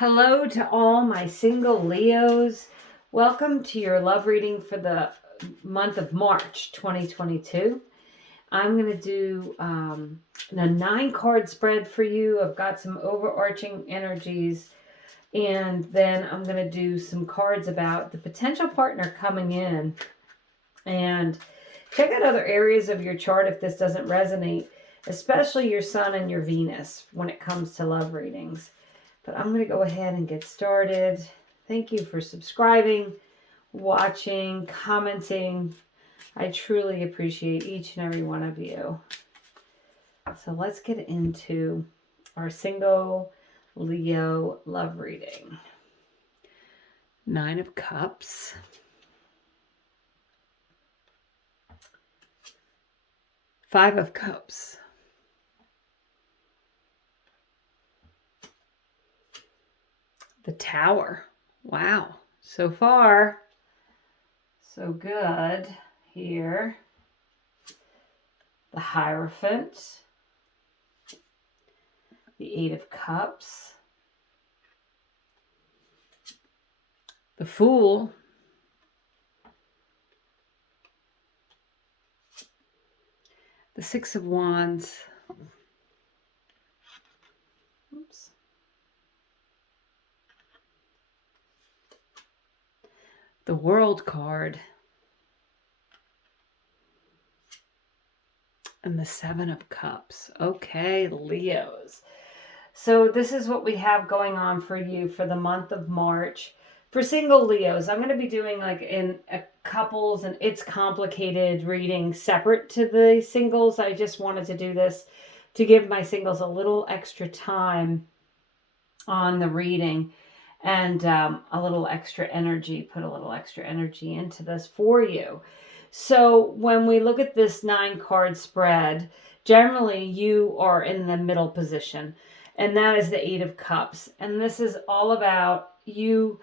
Hello to all my single Leos. Welcome to your love reading for the month of March 2022. I'm going to do a 9-card spread for you. I've got some overarching energies, and then I'm going to do some cards about the potential partner coming in. And check out other areas of your chart if this doesn't resonate, especially your Sun and your Venus when it comes to love readings. But I'm going to go ahead and get started. Thank you for subscribing, watching, commenting. I truly appreciate each and every one of you. So let's get into our single Leo love reading. 9 of Cups. Five of Cups. The Tower. Wow. So far, so good here. The Hierophant. The 8 of Cups. The Fool. The 6 of Wands. Oops. The World card. And the 7 of Cups. Okay, Leos. So this is what we have going on for you for the month of March. For single Leos, I'm going to be doing like in a couples and it's complicated reading separate to the singles. I just wanted to do this to give my singles a little extra time on the reading and a little extra energy, put a little extra energy into this for you. So when we look at this 9-card spread, generally you are in the middle position, and that is the 8 of Cups. And this is all about you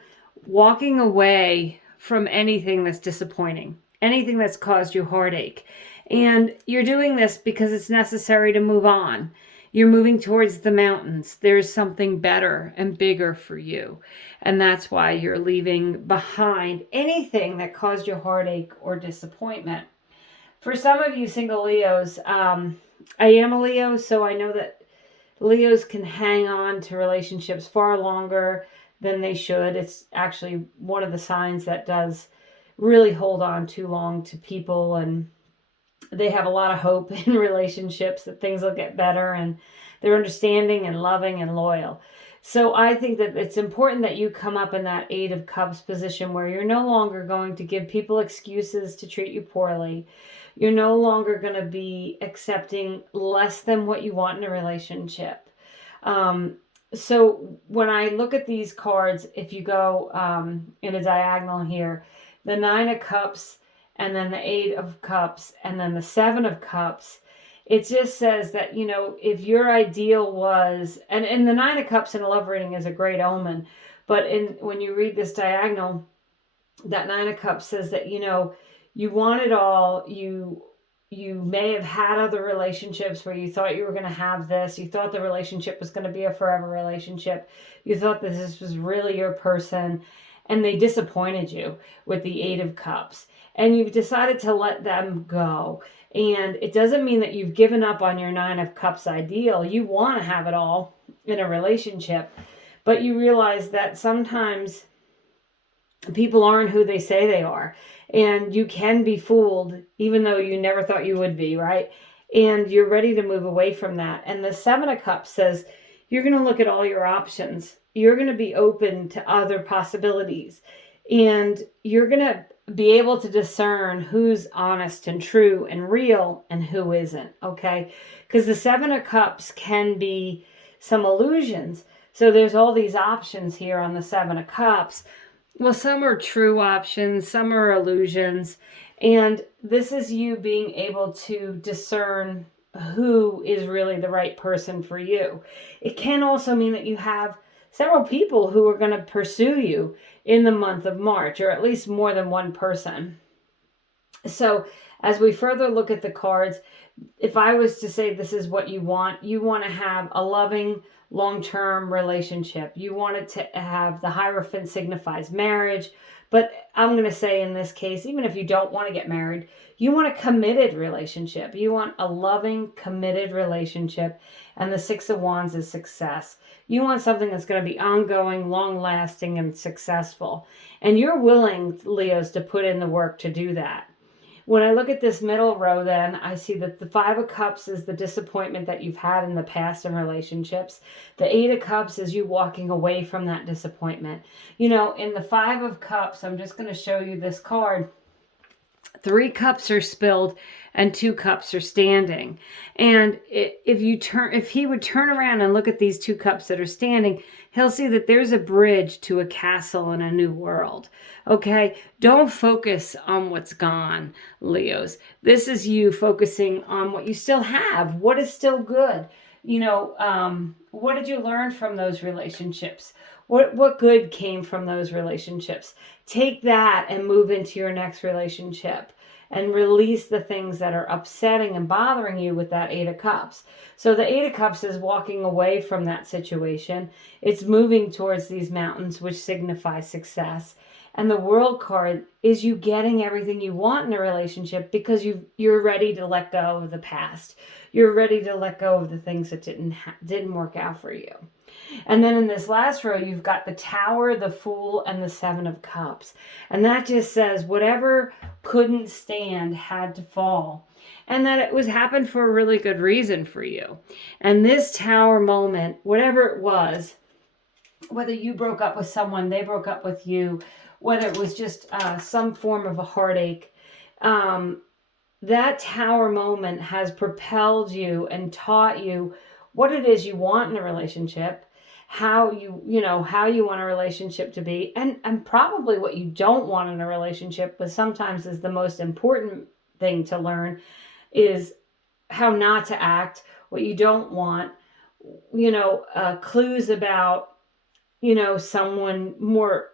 walking away from anything that's disappointing, anything that's caused you heartache. And you're doing this because it's necessary to move on. You're moving towards the mountains. There's something better and bigger for you. And that's why you're leaving behind anything that caused you heartache or disappointment. For some of you single Leos, I am a Leo, so I know that Leos can hang on to relationships far longer than they should. It's actually one of the signs that does really hold on too long to people, and they have a lot of hope in relationships that things will get better, and they're understanding and loving and loyal. So I think that it's important that you come up in that 8 of Cups position where you're no longer going to give people excuses to treat you poorly. You're no longer going to be accepting less than what you want in a relationship. So when I look at these cards, if you go in a diagonal here, the 9 of Cups, and then the 8 of Cups, and then the 7 of Cups, it just says that, you know, if your ideal was, and the 9 of Cups in a love reading is a great omen, but when you read this diagonal, that 9 of Cups says that, you know, you want it all. You may have had other relationships where you thought you were going to have this. You thought the relationship was going to be a forever relationship. You thought that this was really your person, and they disappointed you with the 8 of Cups. And you've decided to let them go. And it doesn't mean that you've given up on your 9 of Cups ideal. You want to have it all in a relationship. But you realize that sometimes people aren't who they say they are. And you can be fooled, even though you never thought you would be, right? And you're ready to move away from that. And the 7 of Cups says you're going to look at all your options. You're going to be open to other possibilities. And you're going to be able to discern who's honest and true and real and who isn't, okay? Because the 7 of Cups can be some illusions. So there's all these options here on the 7 of Cups. Well, some are true options, some are illusions. And this is you being able to discern who is really the right person for you. It can also mean that you have several people who are going to pursue you in the month of March, or at least more than one person. So as we further look at the cards, if I was to say this is what you want to have a loving, long-term relationship. You want it to have, the Hierophant signifies marriage, but I'm going to say in this case, even if you don't want to get married, you want a committed relationship. You want a loving, committed relationship. And the Six of Wands is success. You want something that's going to be ongoing, long-lasting, and successful. And you're willing, Leos, to put in the work to do that. When I look at this middle row, then I see that the Five of Cups is the disappointment that you've had in the past in relationships. The Eight of Cups is you walking away from that disappointment. You know, in the Five of Cups, I'm just going to show you this card. 3 cups are spilled and 2 cups are standing. And if he would turn around and look at these 2 cups that are standing, he'll see that there's a bridge to a castle in a new world. Okay? Don't focus on what's gone, Leos. This is you focusing on what you still have, what is still good. You know, what did you learn from those relationships? What good came from those relationships? Take that and move into your next relationship and release the things that are upsetting and bothering you with that Eight of Cups. So the Eight of Cups is walking away from that situation. It's moving towards these mountains, which signify success. And the World card is you getting everything you want in a relationship because you're ready to let go of the past. You're ready to let go of the things that didn't work out for you. And then in this last row, you've got the Tower, the Fool, and the Seven of Cups. And that just says whatever couldn't stand had to fall. And that it was happened for a really good reason for you. And this Tower moment, whatever it was, whether you broke up with someone, they broke up with you, whether it was just some form of a heartache, that Tower moment has propelled you and taught you what it is you want in a relationship, how you want a relationship to be, and probably what you don't want in a relationship, but sometimes is the most important thing to learn, is how not to act, what you don't want, clues about, someone more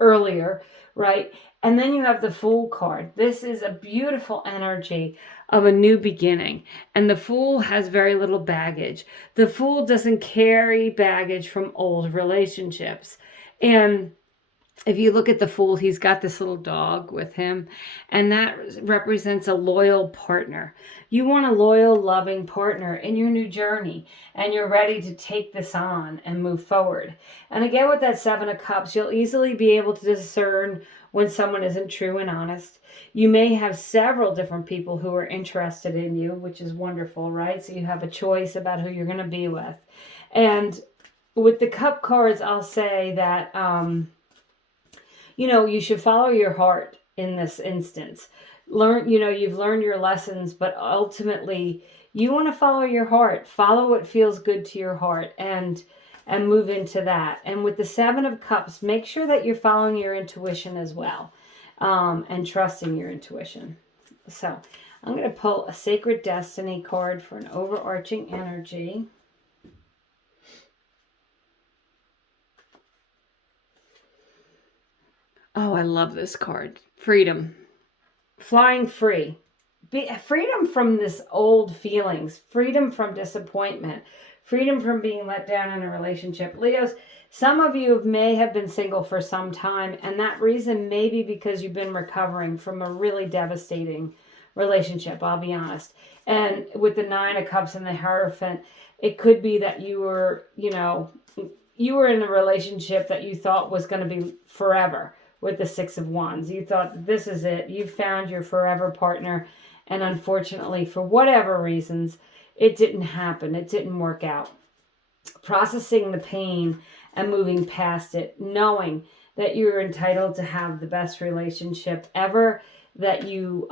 earlier, right? And then you have the Fool card. This is a beautiful energy of a new beginning. And the Fool has very little baggage. The Fool doesn't carry baggage from old relationships. And if you look at the Fool, he's got this little dog with him, and that represents a loyal partner. You want a loyal, loving partner in your new journey, and you're ready to take this on and move forward. And again, with that Seven of Cups, you'll easily be able to discern when someone isn't true and honest. You may have several different people who are interested in you, which is wonderful, right? So you have a choice about who you're going to be with. And with the Cup cards, I'll say that you should follow your heart in this instance. You've learned your lessons, but ultimately you want to follow your heart. Follow what feels good to your heart and move into that. And with the Seven of Cups, make sure that you're following your intuition as well, and trusting your intuition. So I'm going to pull a Sacred Destiny card for an overarching energy. Oh, I love this card. Freedom. Flying free. Freedom from this old feelings. Freedom from disappointment. Freedom from being let down in a relationship. Leos, some of you may have been single for some time, and that reason may be because you've been recovering from a really devastating relationship, I'll be honest. And with the Nine of Cups and the Hierophant, it could be that you were in a relationship that you thought was going to be forever. With the Six of Wands, you thought, this is it. You found your forever partner. And unfortunately, for whatever reasons, it didn't happen. It didn't work out. Processing the pain and moving past it, knowing that you're entitled to have the best relationship ever, that you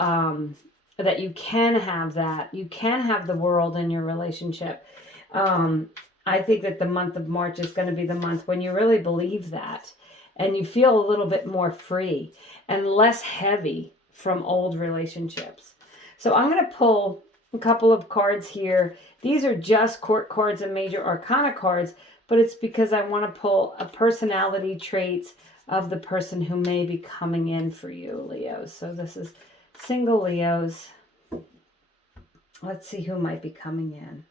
can have that. You can have the world in your relationship. I think that the month of March is going to be the month when you really believe that. And you feel a little bit more free and less heavy from old relationships. So I'm going to pull a couple of cards here. These are just court cards and major arcana cards, but it's because I want to pull a personality traits of the person who may be coming in for you, Leos. So this is single Leos. Let's see who might be coming in.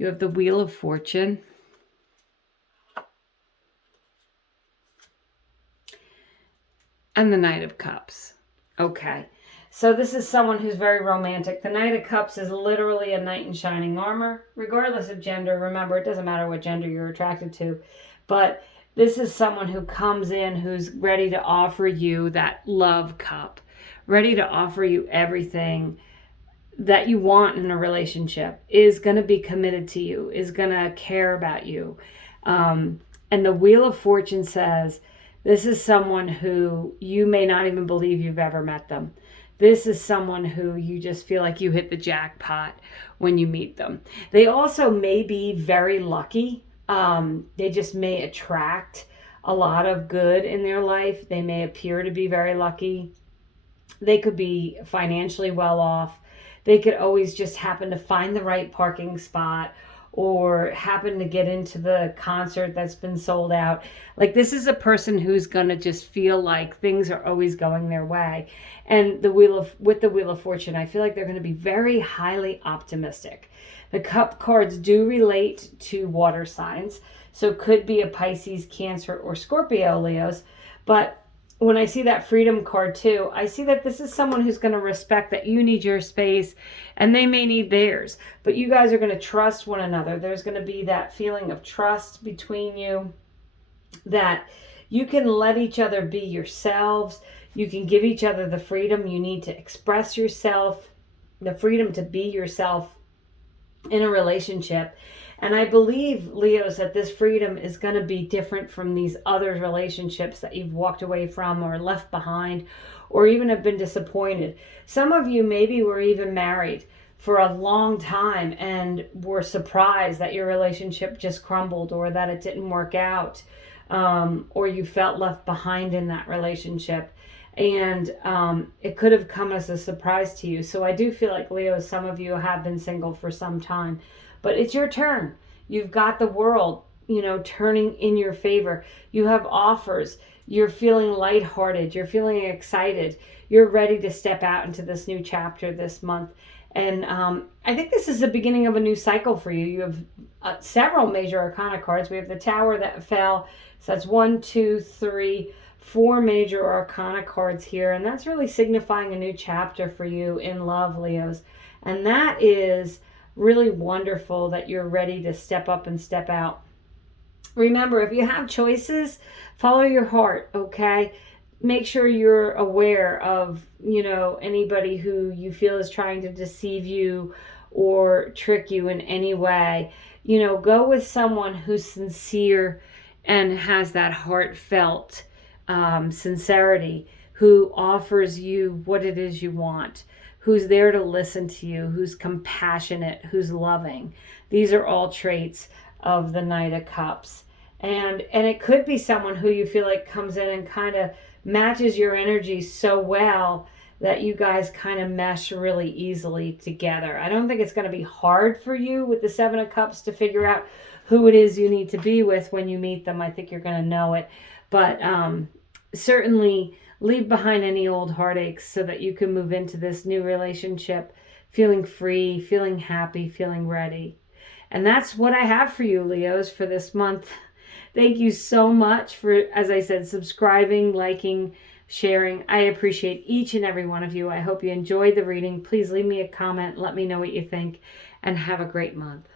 You have the Wheel of Fortune. And the Knight of Cups. Okay. So this is someone who's very romantic. The Knight of Cups is literally a knight in shining armor, regardless of gender. Remember, it doesn't matter what gender you're attracted to. But this is someone who comes in who's ready to offer you that love cup, ready to offer you everything that you want in a relationship, is going to be committed to you, is going to care about you. And the Wheel of Fortune says, this is someone who you may not even believe you've ever met them. This is someone who you just feel like you hit the jackpot when you meet them. They also may be very lucky. They just may attract a lot of good in their life. They may appear to be very lucky. They could be financially well off. They could always just happen to find the right parking spot or happen to get into the concert that's been sold out. Like, this is a person who's going to just feel like things are always going their way. And with the Wheel of Fortune, I feel like they're going to be very highly optimistic. The Cup cards do relate to water signs. So could be a Pisces, Cancer, or Scorpio, Leos. But when I see that Freedom card too, I see that this is someone who's going to respect that you need your space and they may need theirs. But you guys are going to trust one another. There's going to be that feeling of trust between you, that you can let each other be yourselves. You can give each other the freedom you need to express yourself, the freedom to be yourself in a relationship. And I believe, Leos, that this freedom is going to be different from these other relationships that you've walked away from or left behind or even have been disappointed. Some of you maybe were even married for a long time and were surprised that your relationship just crumbled or that it didn't work out, or you felt left behind in that relationship. And it could have come as a surprise to you. So I do feel like, Leo, some of you have been single for some time. But it's your turn. You've got the world, turning in your favor. You have offers. You're feeling lighthearted. You're feeling excited. You're ready to step out into this new chapter this month. And I think this is the beginning of a new cycle for you. You have several major arcana cards. We have the Tower that fell. So that's 1, 2, 3, 4 major arcana cards here. And that's really signifying a new chapter for you in love, Leos. And that is really wonderful that you're ready to step up and step out. Remember, if you have choices, follow your heart, okay? Make sure you're aware of, anybody who you feel is trying to deceive you or trick you in any way. Go with someone who's sincere and has that heartfelt sincerity, who offers you what it is you want, who's there to listen to you, who's compassionate, who's loving. These are all traits of the Knight of Cups. And it could be someone who you feel like comes in and kind of matches your energy so well that you guys kind of mesh really easily together. I don't think it's going to be hard for you with the Seven of Cups to figure out who it is you need to be with when you meet them. I think you're going to know it. But certainly leave behind any old heartaches so that you can move into this new relationship feeling free, feeling happy, feeling ready. And that's what I have for you, Leos, for this month. Thank you so much for, as I said, subscribing, liking, sharing. I appreciate each and every one of you. I hope you enjoyed the reading. Please leave me a comment. Let me know what you think, and have a great month.